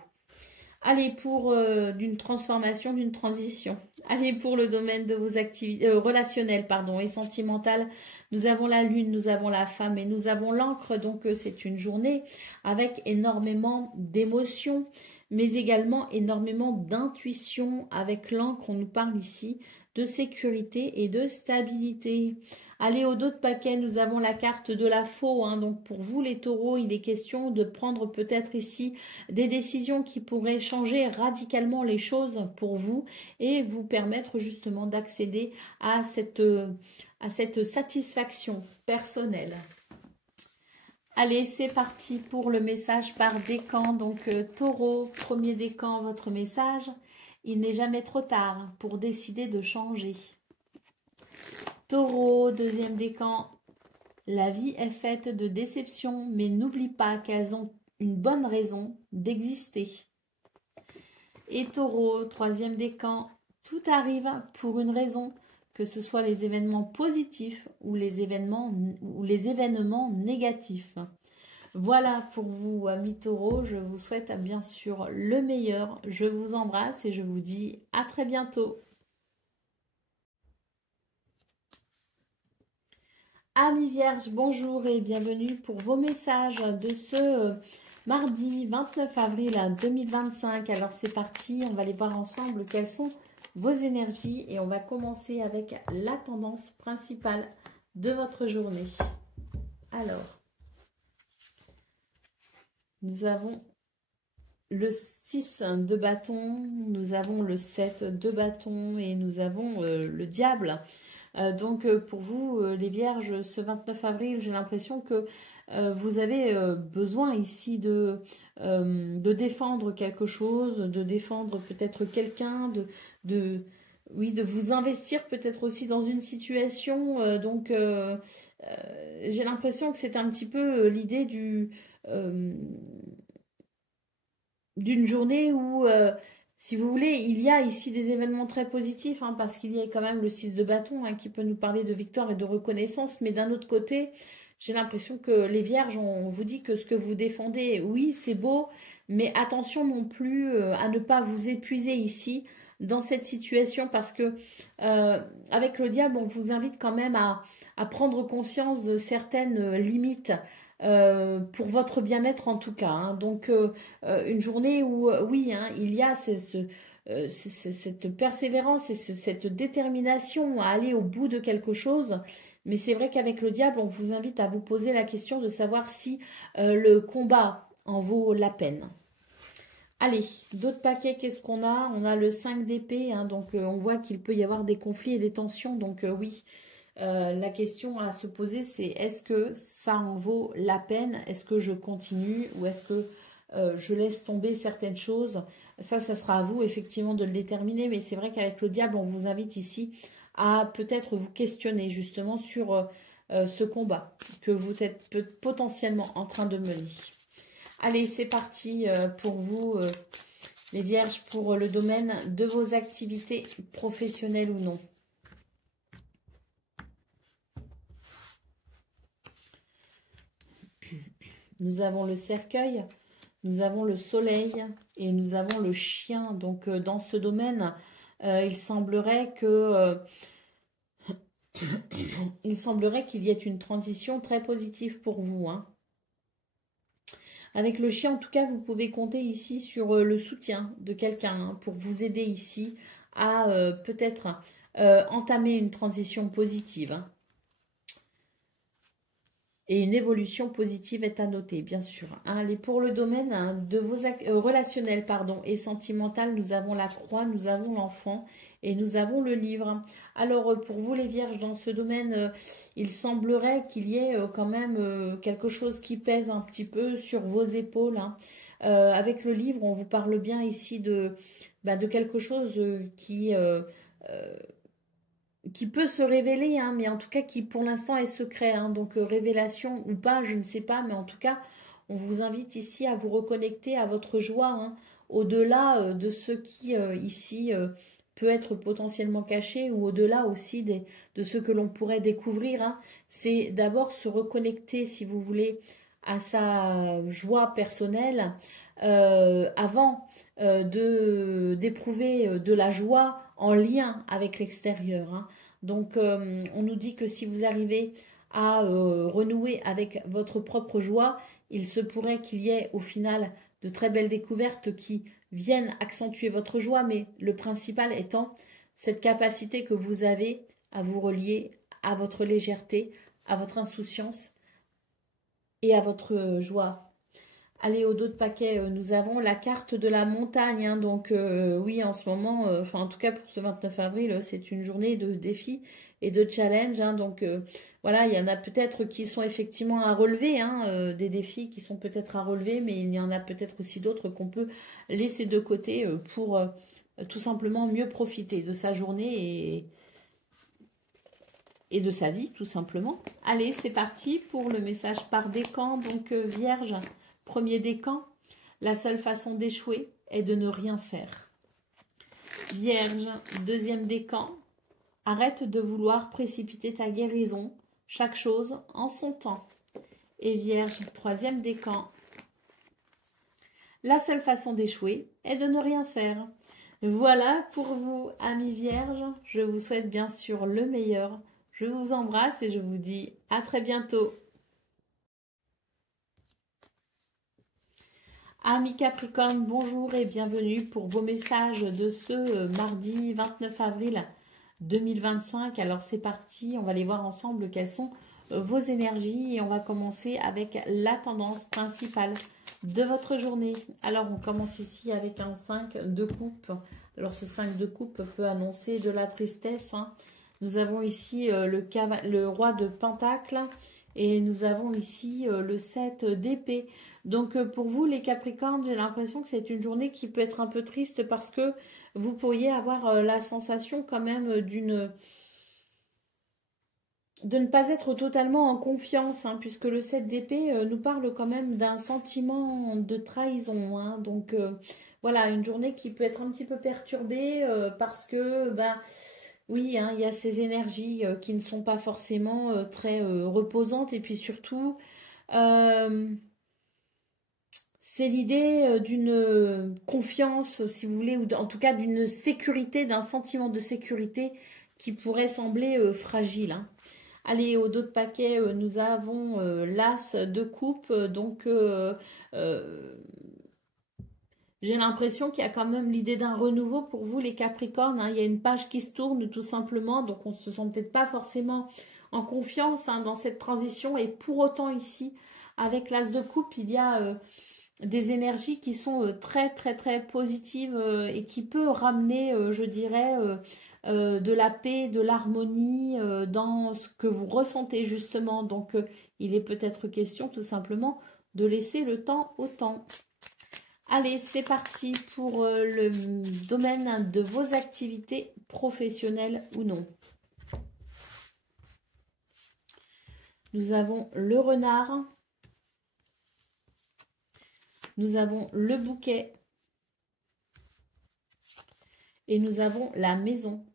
Allez, pour d'une transformation, d'une transition. Allez, pour le domaine de vos activités relationnelles pardon, et sentimentales, nous avons la lune, nous avons la femme et nous avons l'encre. Donc, c'est une journée avec énormément d'émotions, mais également énormément d'intuition. Avec l'encre, on nous parle ici de sécurité et de stabilité. Allez, au dos de paquet, nous avons la carte de la faux. Hein. Donc, pour vous, les taureaux, il est question de prendre peut-être ici des décisions qui pourraient changer radicalement les choses pour vous et vous permettre justement d'accéder à cette satisfaction personnelle. Allez, c'est parti pour le message par décan. Donc, taureau, premier décan, votre message. Il n'est jamais trop tard pour décider de changer. Taureau, deuxième décan. La vie est faite de déceptions, mais n'oublie pas qu'elles ont une bonne raison d'exister. Et Taureau, troisième décan. Tout arrive pour une raison, que ce soit les événements positifs ou les événements négatifs. Voilà pour vous, amis taureaux. Je vous souhaite bien sûr le meilleur. Je vous embrasse et je vous dis à très bientôt. Amis vierges, bonjour et bienvenue pour vos messages de ce mardi 29 avril 2025. Alors c'est parti, on va aller voir ensemble quelles sont vos énergies et on va commencer avec la tendance principale de votre journée. Alors, nous avons le 6 de bâton, nous avons le 7 de bâton et nous avons le diable. Donc pour vous, les vierges, ce 29 avril, j'ai l'impression que vous avez besoin ici de défendre quelque chose, de défendre peut-être quelqu'un, de vous investir peut-être aussi dans une situation. J'ai l'impression que c'est un petit peu l'idée d'une journée où, si vous voulez, il y a ici des événements très positifs, hein, parce qu'il y a quand même le 6 de bâton hein, qui peut nous parler de victoire et de reconnaissance, mais d'un autre côté, j'ai l'impression que les vierges, on vous dit que ce que vous défendez, oui, c'est beau, mais attention non plus à ne pas vous épuiser ici dans cette situation, parce que avec le diable, on vous invite quand même à prendre conscience de certaines limites, pour votre bien-être en tout cas. Hein. Donc, une journée où, oui, hein, il y a cette persévérance et cette détermination à aller au bout de quelque chose. Mais c'est vrai qu'avec le diable, on vous invite à vous poser la question de savoir si le combat en vaut la peine. Allez, d'autres paquets, qu'est-ce qu'on a? On a le 5 d'épée, hein, donc on voit qu'il peut y avoir des conflits et des tensions. Donc oui, la question à se poser, c'est est-ce que ça en vaut la peine? Est-ce que je continue ou est-ce que je laisse tomber certaines choses? Ça sera à vous effectivement de le déterminer, mais c'est vrai qu'avec le diable, on vous invite ici à peut-être vous questionner justement sur ce combat que vous êtes potentiellement en train de mener. Allez, c'est parti pour vous, les vierges, pour le domaine de vos activités professionnelles ou non. Nous avons le cercueil, nous avons le soleil et nous avons le chien. Donc, dans ce domaine, il semblerait que... il semblerait qu'il y ait une transition très positive pour vous. Hein. Avec le chien, en tout cas, vous pouvez compter ici sur le soutien de quelqu'un hein, pour vous aider ici à peut-être entamer une transition positive. Hein. Et une évolution positive est à noter, bien sûr. Allez, pour le domaine hein, de vos relationnels et sentimental, nous avons la croix, nous avons l'enfant et nous avons le livre. Alors, pour vous les vierges, dans ce domaine, il semblerait qu'il y ait quand même quelque chose qui pèse un petit peu sur vos épaules. Hein. Avec le livre, on vous parle bien ici de quelque chose qui peut se révéler, hein, mais en tout cas qui pour l'instant est secret. Hein, donc révélation ou pas, je ne sais pas, mais en tout cas, on vous invite ici à vous reconnecter à votre joie, hein, au-delà de ce qui ici peut être potentiellement caché ou au-delà aussi de ce que l'on pourrait découvrir. Hein. C'est d'abord se reconnecter, si vous voulez, à sa joie personnelle avant d'éprouver de la joie en lien avec l'extérieur. Hein. Donc, on nous dit que si vous arrivez à renouer avec votre propre joie, il se pourrait qu'il y ait au final de très belles découvertes qui viennent accentuer votre joie, mais le principal étant cette capacité que vous avez à vous relier à votre légèreté, à votre insouciance et à votre joie. Allez, au dos de paquet, nous avons la carte de la montagne. Hein, donc, oui, en ce moment, en tout cas pour ce 29 avril, c'est une journée de défis et de challenge. Hein, donc, voilà, il y en a peut-être qui sont effectivement à relever, hein, des défis qui sont peut-être à relever, mais il y en a peut-être aussi d'autres qu'on peut laisser de côté pour tout simplement mieux profiter de sa journée et de sa vie, tout simplement. Allez, c'est parti pour le message par décan. Donc, Vierge, premier décan, la seule façon d'échouer est de ne rien faire. Vierge, deuxième décan, arrête de vouloir précipiter ta guérison, chaque chose en son temps. Et Vierge, troisième décan, la seule façon d'échouer est de ne rien faire. Voilà pour vous, amis vierges. Je vous souhaite bien sûr le meilleur. Je vous embrasse et je vous dis à très bientôt. Amis Capricorne, bonjour et bienvenue pour vos messages de ce mardi 29 avril 2025. Alors c'est parti, on va aller voir ensemble quelles sont vos énergies et on va commencer avec la tendance principale de votre journée. Alors on commence ici avec un 5 de coupe. Alors ce 5 de coupe peut annoncer de la tristesse. Hein. Nous avons ici le roi de Pentacle et nous avons ici le 7 d'épée. Donc pour vous les Capricornes, j'ai l'impression que c'est une journée qui peut être un peu triste parce que vous pourriez avoir la sensation quand même de ne pas être totalement en confiance, hein, puisque le 7 d'épée nous parle quand même d'un sentiment de trahison. Hein. Donc voilà, une journée qui peut être un petit peu perturbée parce que oui, hein, il y a ces énergies qui ne sont pas forcément très reposantes et puis surtout c'est l'idée d'une confiance, si vous voulez, ou en tout cas d'une sécurité, d'un sentiment de sécurité qui pourrait sembler fragile. Hein. Allez, au dos de paquet, nous avons l'as de coupe, donc j'ai l'impression qu'il y a quand même l'idée d'un renouveau pour vous les Capricornes. Hein. Il y a une page qui se tourne tout simplement, donc on ne se sent peut-être pas forcément en confiance hein, dans cette transition et pour autant ici, avec l'as de coupe, il y a des énergies qui sont très très très positives et qui peut ramener, je dirais, de la paix, de l'harmonie dans ce que vous ressentez justement. Donc, il est peut-être question tout simplement de laisser le temps au temps. Allez, c'est parti pour le domaine de vos activités professionnelles ou non. Nous avons le renard. Nous avons le bouquet. Et nous avons la maison.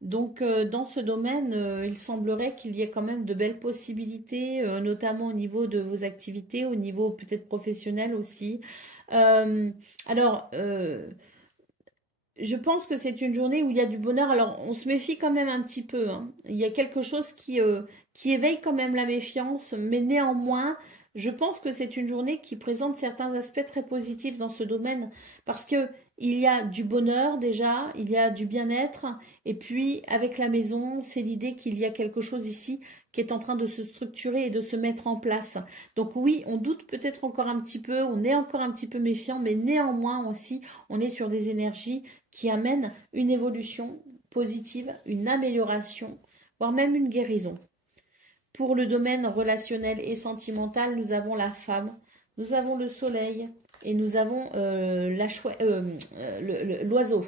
Donc, dans ce domaine, il semblerait qu'il y ait quand même de belles possibilités, notamment au niveau de vos activités, au niveau peut-être professionnel aussi. Alors, je pense que c'est une journée où il y a du bonheur. Alors, on se méfie quand même un petit peu, hein. Il y a quelque chose qui éveille quand même la méfiance, mais néanmoins, je pense que c'est une journée qui présente certains aspects très positifs dans ce domaine, parce que il y a du bonheur déjà, il y a du bien-être, et puis avec la maison, c'est l'idée qu'il y a quelque chose ici qui est en train de se structurer et de se mettre en place. Donc oui, on doute peut-être encore un petit peu, on est encore un petit peu méfiant, mais néanmoins aussi, on est sur des énergies qui amènent une évolution positive, une amélioration, voire même une guérison. Pour le domaine relationnel et sentimental, nous avons la femme, nous avons le soleil et nous avons l'oiseau.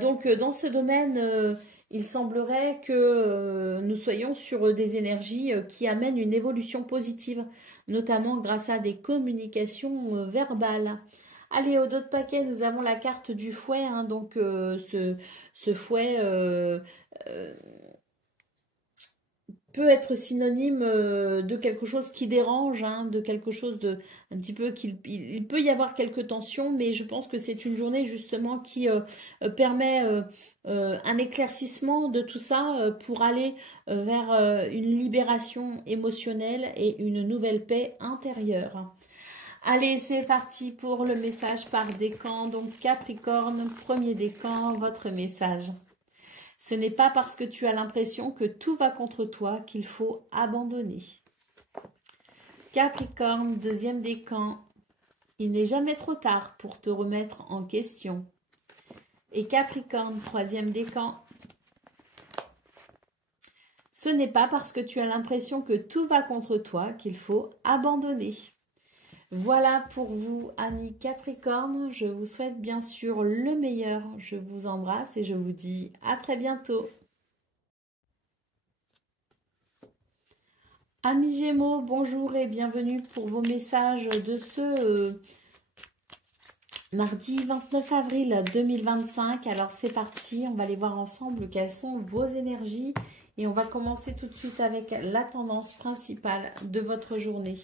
Donc, dans ce domaine, il semblerait que nous soyons sur des énergies qui amènent une évolution positive, notamment grâce à des communications verbales. Allez, au dos de paquet, nous avons la carte du fouet, hein, donc ce fouet peut être synonyme de quelque chose qui dérange, hein, de quelque chose de un petit peu il peut y avoir quelques tensions, mais je pense que c'est une journée justement qui permet un éclaircissement de tout ça pour aller vers une libération émotionnelle et une nouvelle paix intérieure. Allez, c'est parti pour le message par décan. Donc Capricorne, premier décan, votre message. Ce n'est pas parce que tu as l'impression que tout va contre toi qu'il faut abandonner. Capricorne, deuxième décan. Il n'est jamais trop tard pour te remettre en question. Et Capricorne, troisième décan. Ce n'est pas parce que tu as l'impression que tout va contre toi qu'il faut abandonner. Voilà pour vous, amis Capricorne. Je vous souhaite bien sûr le meilleur. Je vous embrasse et je vous dis à très bientôt. Amis Gémeaux, bonjour et bienvenue pour vos messages de ce mardi 29 avril 2025. Alors c'est parti, on va aller voir ensemble quelles sont vos énergies. Et on va commencer tout de suite avec la tendance principale de votre journée.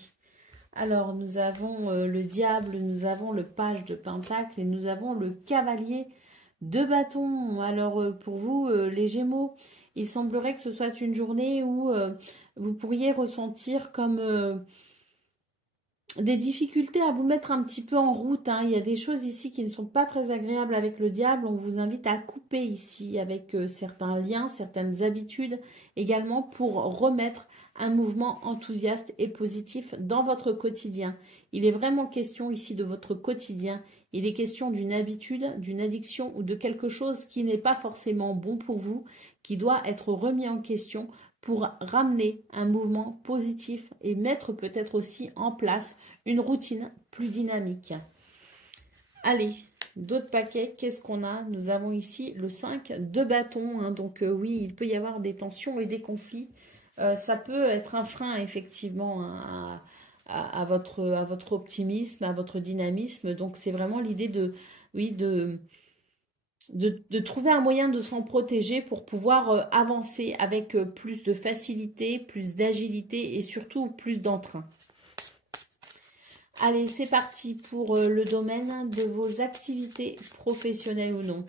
Alors, nous avons le diable, nous avons le page de pentacle et nous avons le cavalier de bâton. Alors, pour vous, les Gémeaux, il semblerait que ce soit une journée où vous pourriez ressentir comme des difficultés à vous mettre un petit peu en route, hein. Il y a des choses ici qui ne sont pas très agréables avec le diable. On vous invite à couper ici avec certains liens, certaines habitudes également pour remettre un mouvement enthousiaste et positif dans votre quotidien. Il est vraiment question ici de votre quotidien. Il est question d'une habitude, d'une addiction ou de quelque chose qui n'est pas forcément bon pour vous, qui doit être remis en question pour ramener un mouvement positif et mettre peut-être aussi en place une routine plus dynamique. Allez, d'autres paquets, qu'est-ce qu'on a? Nous avons ici le 5 de bâton, hein, donc oui, il peut y avoir des tensions et des conflits. Ça peut être un frein effectivement hein, à votre optimisme, à votre dynamisme. Donc c'est vraiment l'idée de trouver un moyen de s'en protéger pour pouvoir avancer avec plus de facilité, plus d'agilité et surtout plus d'entrain. Allez, c'est parti pour le domaine de vos activités professionnelles ou non.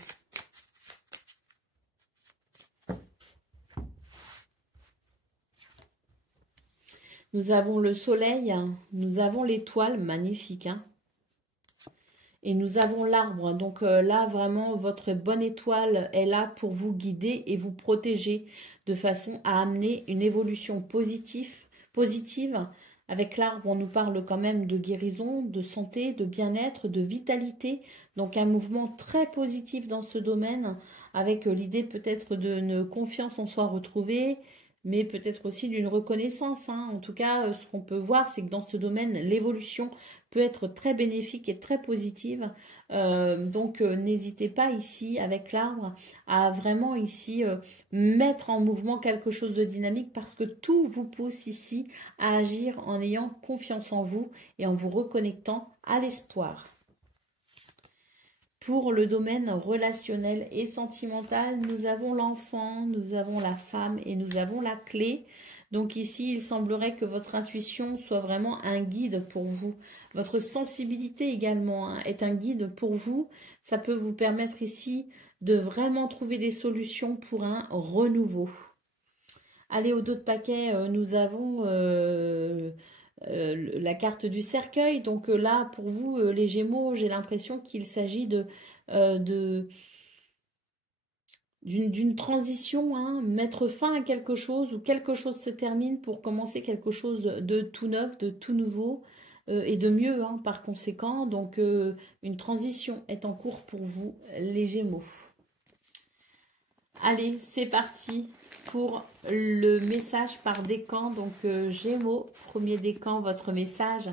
Nous avons le soleil, nous avons l'étoile, magnifique, hein. Et nous avons l'arbre. Donc là, vraiment, votre bonne étoile est là pour vous guider et vous protéger de façon à amener une évolution positive. Avec l'arbre, on nous parle quand même de guérison, de santé, de bien-être, de vitalité. Donc un mouvement très positif dans ce domaine, avec l'idée peut-être d'une confiance en soi retrouvée, mais peut-être aussi d'une reconnaissance, hein. En tout cas, ce qu'on peut voir, c'est que dans ce domaine, l'évolution peut être très bénéfique et très positive. Donc, n'hésitez pas ici, avec l'arbre, à vraiment ici mettre en mouvement quelque chose de dynamique parce que tout vous pousse ici à agir en ayant confiance en vous et en vous reconnectant à l'espoir. Pour le domaine relationnel et sentimental, nous avons l'enfant, nous avons la femme et nous avons la clé. Donc ici, il semblerait que votre intuition soit vraiment un guide pour vous. Votre sensibilité également est un guide pour vous. Ça peut vous permettre ici de vraiment trouver des solutions pour un renouveau. Allez, au dos de paquet, nous avons la carte du cercueil. Donc là, pour vous, les Gémeaux, j'ai l'impression qu'il s'agit d'une transition, hein, mettre fin à quelque chose ou quelque chose se termine pour commencer quelque chose de tout neuf, de tout nouveau et de mieux, hein, par conséquent. Donc, une transition est en cours pour vous, les Gémeaux. Allez, c'est parti pour le message par décan. Donc, Gémeaux, premier décan, votre message.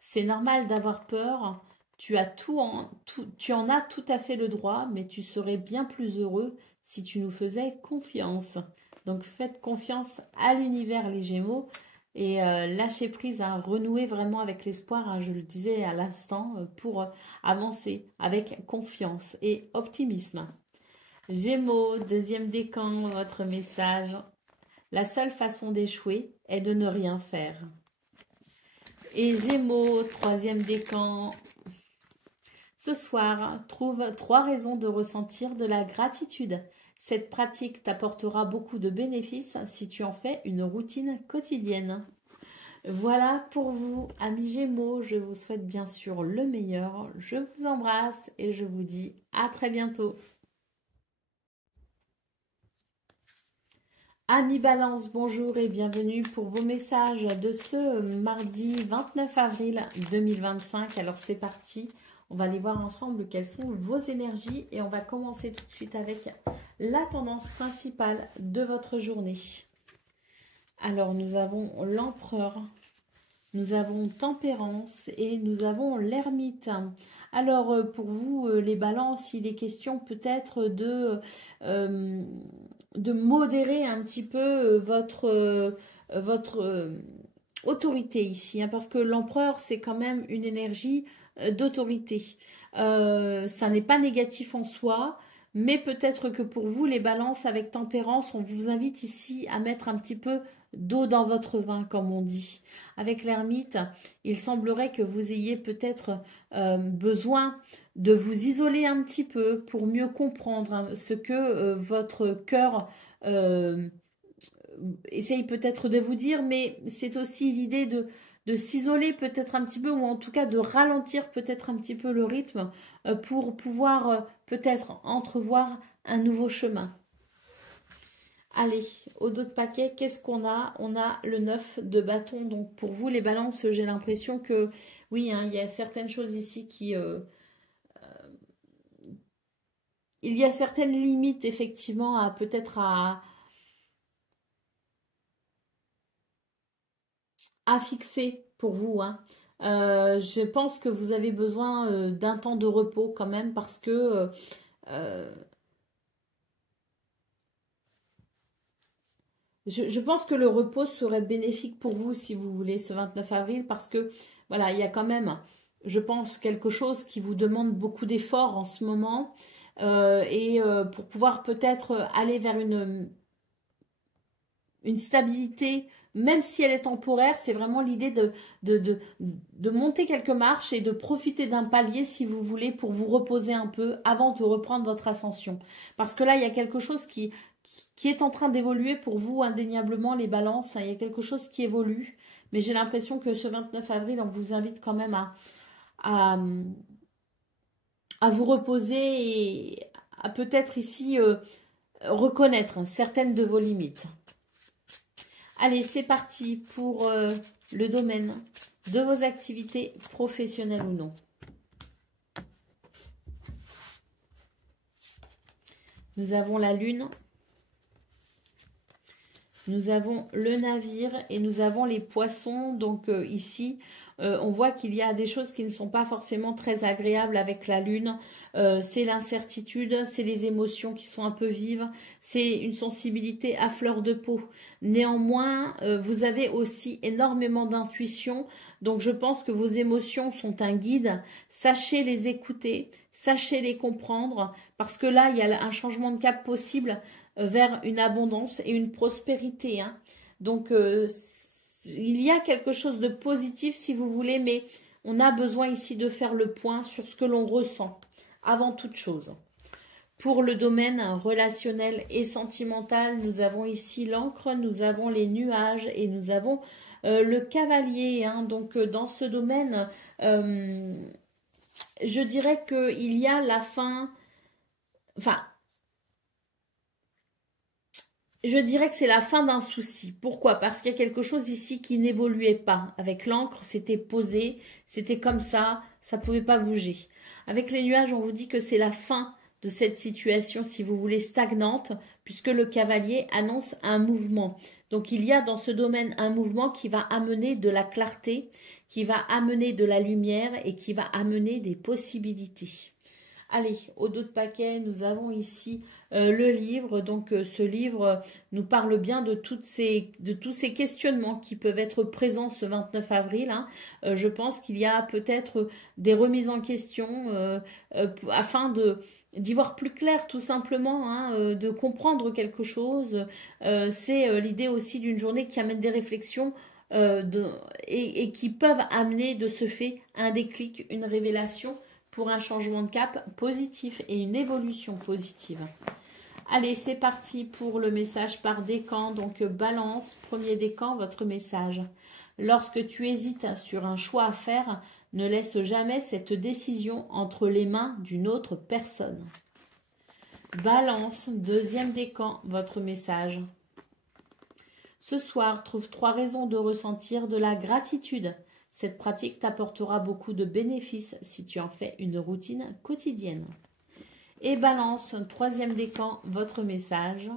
C'est normal d'avoir peur. Tu en as tout à fait le droit, mais tu serais bien plus heureux si tu nous faisais confiance. Donc, faites confiance à l'univers, les Gémeaux. Et lâchez prise, hein, renouer vraiment avec l'espoir, hein, je le disais à l'instant, pour avancer avec confiance et optimisme. Gémeaux, deuxième décan, votre message. La seule façon d'échouer est de ne rien faire. Et Gémeaux, troisième décan. Ce soir, trouve 3 raisons de ressentir de la gratitude. Cette pratique t'apportera beaucoup de bénéfices si tu en fais une routine quotidienne. Voilà pour vous, amis Gémeaux. Je vous souhaite bien sûr le meilleur. Je vous embrasse et je vous dis à très bientôt. Amis Balance, bonjour et bienvenue pour vos messages de ce mardi 29 avril 2025. Alors c'est parti, on va aller voir ensemble quelles sont vos énergies et on va commencer tout de suite avec la tendance principale de votre journée. Alors nous avons l'empereur, nous avons tempérance et nous avons l'ermite. Alors pour vous les balances, il est question peut-être de modérer un petit peu votre autorité ici, hein, parce que l'empereur, c'est quand même une énergie d'autorité. Ça n'est pas négatif en soi, mais peut-être que pour vous, les balances avec tempérance, on vous invite ici à mettre un petit peu d'eau dans votre vin, comme on dit. Avec l'ermite, il semblerait que vous ayez peut-être besoin de vous isoler un petit peu pour mieux comprendre, hein, ce que votre cœur essaye peut-être de vous dire, mais c'est aussi l'idée de s'isoler peut-être un petit peu, ou en tout cas de ralentir peut-être un petit peu le rythme pour pouvoir peut-être entrevoir un nouveau chemin. Allez, au dos de paquet, qu'est-ce qu'on a? On a le 9 de bâton. Donc pour vous, les balances, j'ai l'impression que, oui, hein, il y a certaines choses ici qui... il y a certaines limites, effectivement, à peut-être à fixer pour vous, hein. Je pense que vous avez besoin d'un temps de repos quand même parce que... je pense que le repos serait bénéfique pour vous si vous voulez ce 29 avril parce que voilà, il y a quand même, je pense, quelque chose qui vous demande beaucoup d'efforts en ce moment et pour pouvoir peut-être aller vers une stabilité, même si elle est temporaire, c'est vraiment l'idée de monter quelques marches et de profiter d'un palier si vous voulez pour vous reposer un peu avant de reprendre votre ascension. Parce que là, il y a quelque chose qui est en train d'évoluer pour vous indéniablement, les balances, hein. Il y a quelque chose qui évolue, mais j'ai l'impression que ce 29 avril, on vous invite quand même à vous reposer et à peut-être ici reconnaître certaines de vos limites. Allez, c'est parti pour le domaine de vos activités professionnelles ou non. Nous avons la lune. nous avons le navire et nous avons les poissons. Donc ici, on voit qu'il y a des choses qui ne sont pas forcément très agréables avec la lune. C'est l'incertitude, c'est les émotions qui sont un peu vives, c'est une sensibilité à fleur de peau. Néanmoins, vous avez aussi énormément d'intuition. Donc je pense que vos émotions sont un guide. Sachez les écouter, sachez les comprendre, parce que là, il y a un changement de cap possible vers une abondance et une prospérité. Hein. Donc, il y a quelque chose de positif si vous voulez, mais on a besoin ici de faire le point sur ce que l'on ressent avant toute chose. Pour le domaine relationnel et sentimental, nous avons ici l'encre, nous avons les nuages et nous avons le cavalier. Hein. Donc, dans ce domaine, je dirais qu'il y a la fin... Enfin, je dirais que c'est la fin d'un souci. Pourquoi? Parce qu'il y a quelque chose ici qui n'évoluait pas. Avec l'encre, c'était posé, c'était comme ça ne pouvait pas bouger. Avec les nuages, on vous dit que c'est la fin de cette situation, si vous voulez, stagnante, puisque le cavalier annonce un mouvement. Donc, il y a dans ce domaine un mouvement qui va amener de la clarté, qui va amener de la lumière et qui va amener des possibilités. Allez, au dos de paquet, nous avons ici le livre. Donc, ce livre nous parle bien de tous ces questionnements qui peuvent être présents ce 29 avril. Hein. Je pense qu'il y a peut-être des remises en question afin d'y voir plus clair, tout simplement, hein, de comprendre quelque chose. C'est l'idée aussi d'une journée qui amène des réflexions et qui peuvent amener de ce fait un déclic, une révélation, pour un changement de cap positif et une évolution positive. Allez, c'est parti pour le message par décan. Donc, balance, premier décan, votre message. Lorsque tu hésites sur un choix à faire, ne laisse jamais cette décision entre les mains d'une autre personne. Balance, deuxième décan, votre message. Ce soir, trouve 3 raisons de ressentir de la gratitude. Cette pratique t'apportera beaucoup de bénéfices si tu en fais une routine quotidienne. Et balance, troisième décan, votre message.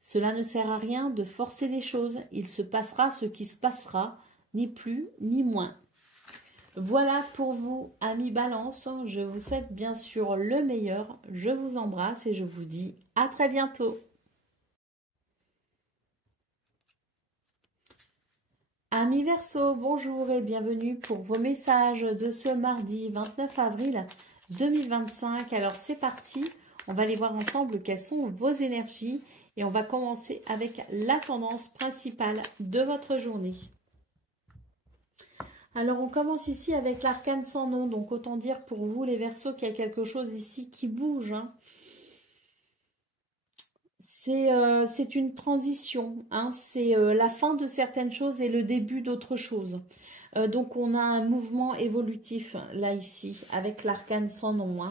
Cela ne sert à rien de forcer les choses. Il se passera ce qui se passera, ni plus ni moins. Voilà pour vous, amis Balance. Je vous souhaite bien sûr le meilleur. Je vous embrasse et je vous dis à très bientôt. Amis Verseau, bonjour et bienvenue pour vos messages de ce mardi 29 avril 2025. Alors c'est parti, on va aller voir ensemble quelles sont vos énergies et on va commencer avec la tendance principale de votre journée. Alors on commence ici avec l'arcane sans nom, donc autant dire pour vous les Verseaux qu'il y a quelque chose ici qui bouge. Hein. C'est une transition, hein, c'est la fin de certaines choses et le début d'autres choses. Donc on a un mouvement évolutif là ici avec l'arcane sans nom,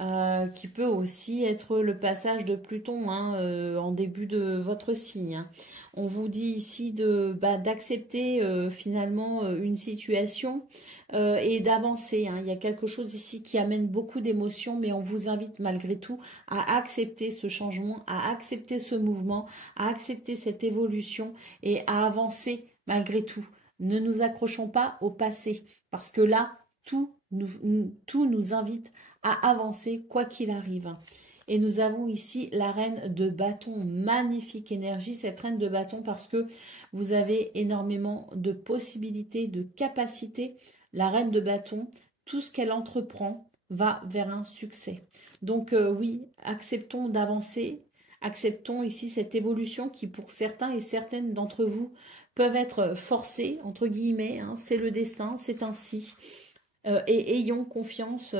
hein, qui peut aussi être le passage de Pluton hein, en début de votre signe. Hein. On vous dit ici d'accepter finalement une situation et d'avancer. Hein. Il y a quelque chose ici qui amène beaucoup d'émotions, mais on vous invite malgré tout à accepter ce changement, à accepter ce mouvement, à accepter cette évolution et à avancer malgré tout. Ne nous accrochons pas au passé, parce que là, tout nous invite à avancer quoi qu'il arrive. Et nous avons ici la reine de bâton, magnifique énergie, cette reine de bâton, parce que vous avez énormément de possibilités, de capacités. La reine de bâton, tout ce qu'elle entreprend va vers un succès. Donc oui, acceptons d'avancer, acceptons ici cette évolution qui pour certains et certaines d'entre vous peuvent être forcées, entre guillemets, hein, c'est le destin, c'est ainsi. Et ayons confiance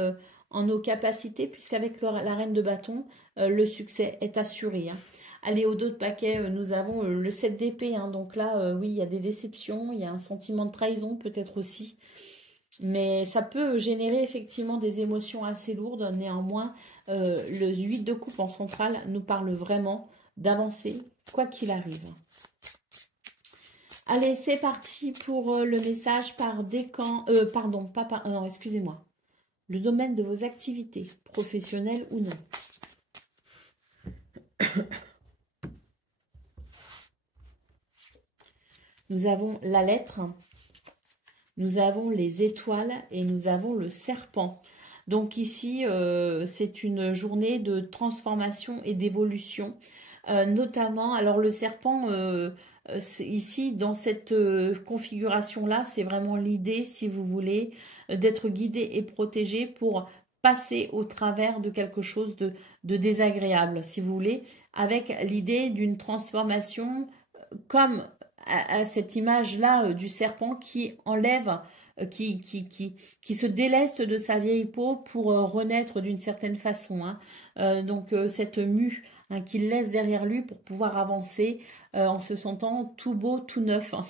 en nos capacités, puisqu'avec la reine de bâton, le succès est assuré. Hein. Allez, au dos de paquet, nous avons le 7 d'épée. Hein, donc là, oui, il y a des déceptions, il y a un sentiment de trahison peut-être aussi. Mais ça peut générer effectivement des émotions assez lourdes. Néanmoins, le 8 de coupe en centrale nous parle vraiment d'avancer, quoi qu'il arrive. Allez, c'est parti pour le message par décan. Non, excusez-moi. Le domaine de vos activités, professionnelles ou non. nous avons la lettre, nous avons les étoiles et nous avons le serpent. Donc ici, c'est une journée de transformation et d'évolution. Notamment, alors le serpent, ici, dans cette configuration-là, c'est vraiment l'idée, si vous voulez, d'être guidé et protégé pour passer au travers de quelque chose de désagréable, si vous voulez, avec l'idée d'une transformation comme à cette image-là du serpent qui enlève, qui se déleste de sa vieille peau pour renaître d'une certaine façon. Hein. Donc cette mue hein, qu'il laisse derrière lui pour pouvoir avancer en se sentant tout beau, tout neuf. Hein.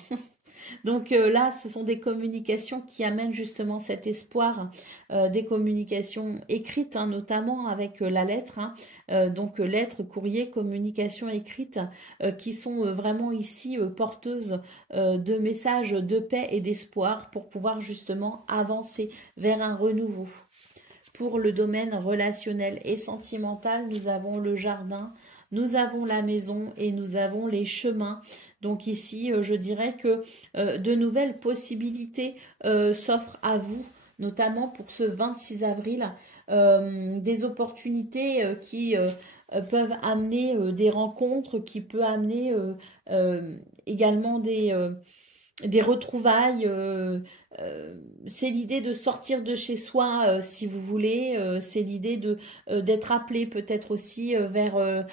Donc là, ce sont des communications qui amènent justement cet espoir, des communications écrites, hein, notamment avec la lettre, hein, donc lettres, courrier, communications écrites, qui sont vraiment ici porteuses de messages de paix et d'espoir pour pouvoir justement avancer vers un renouveau. Pour le domaine relationnel et sentimental, nous avons le jardin, nous avons la maison et nous avons les chemins. Donc ici, je dirais que de nouvelles possibilités s'offrent à vous, notamment pour ce 26 avril, des opportunités qui peuvent amener des rencontres, qui peuvent amener également des retrouvailles. C'est l'idée de sortir de chez soi, si vous voulez. C'est l'idée d'être appelé peut-être aussi vers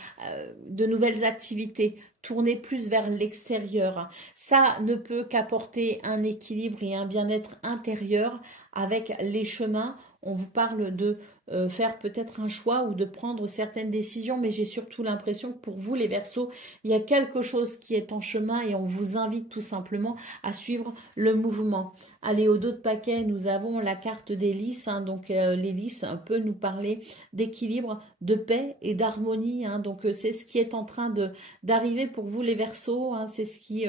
de nouvelles activités. Tourner plus vers l'extérieur. Ça ne peut qu'apporter un équilibre et un bien-être intérieur avec les chemins. On vous parle de faire peut-être un choix ou de prendre certaines décisions, mais j'ai surtout l'impression que pour vous, les Verseaux, il y a quelque chose qui est en chemin et on vous invite tout simplement à suivre le mouvement. Allez, au dos de paquet, nous avons la carte des lys. Hein, donc, les lys peut nous parler d'équilibre, de paix et d'harmonie. Hein, donc, c'est ce qui est en train d'arriver pour vous, les Verseaux. Hein, c'est ce qui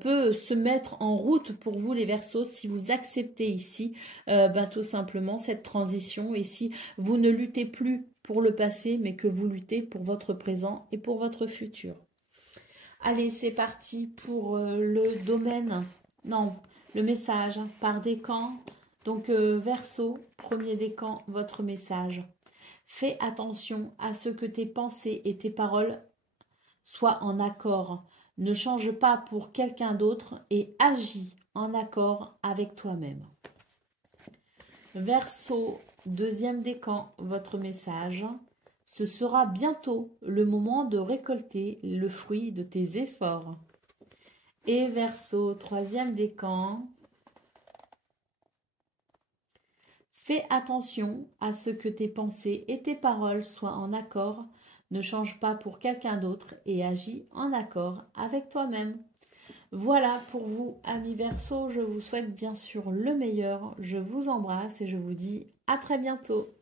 peut se mettre en route pour vous, les Verseaux, si vous acceptez ici, tout simplement, cette transition. Ici, vous ne luttez plus pour le passé, mais que vous luttez pour votre présent et pour votre futur. Allez, c'est parti pour le domaine, non, le message par décan. Donc, Verseau, premier décan, votre message. Fais attention à ce que tes pensées et tes paroles soient en accord. Ne change pas pour quelqu'un d'autre et agis en accord avec toi-même. Verseau, deuxième décan, votre message. Ce sera bientôt le moment de récolter le fruit de tes efforts. Et Verseau, troisième décan. Fais attention à ce que tes pensées et tes paroles soient en accord. Ne change pas pour quelqu'un d'autre et agis en accord avec toi-même. Voilà pour vous, amis Verseaux. Je vous souhaite bien sûr le meilleur. Je vous embrasse et je vous dis à très bientôt.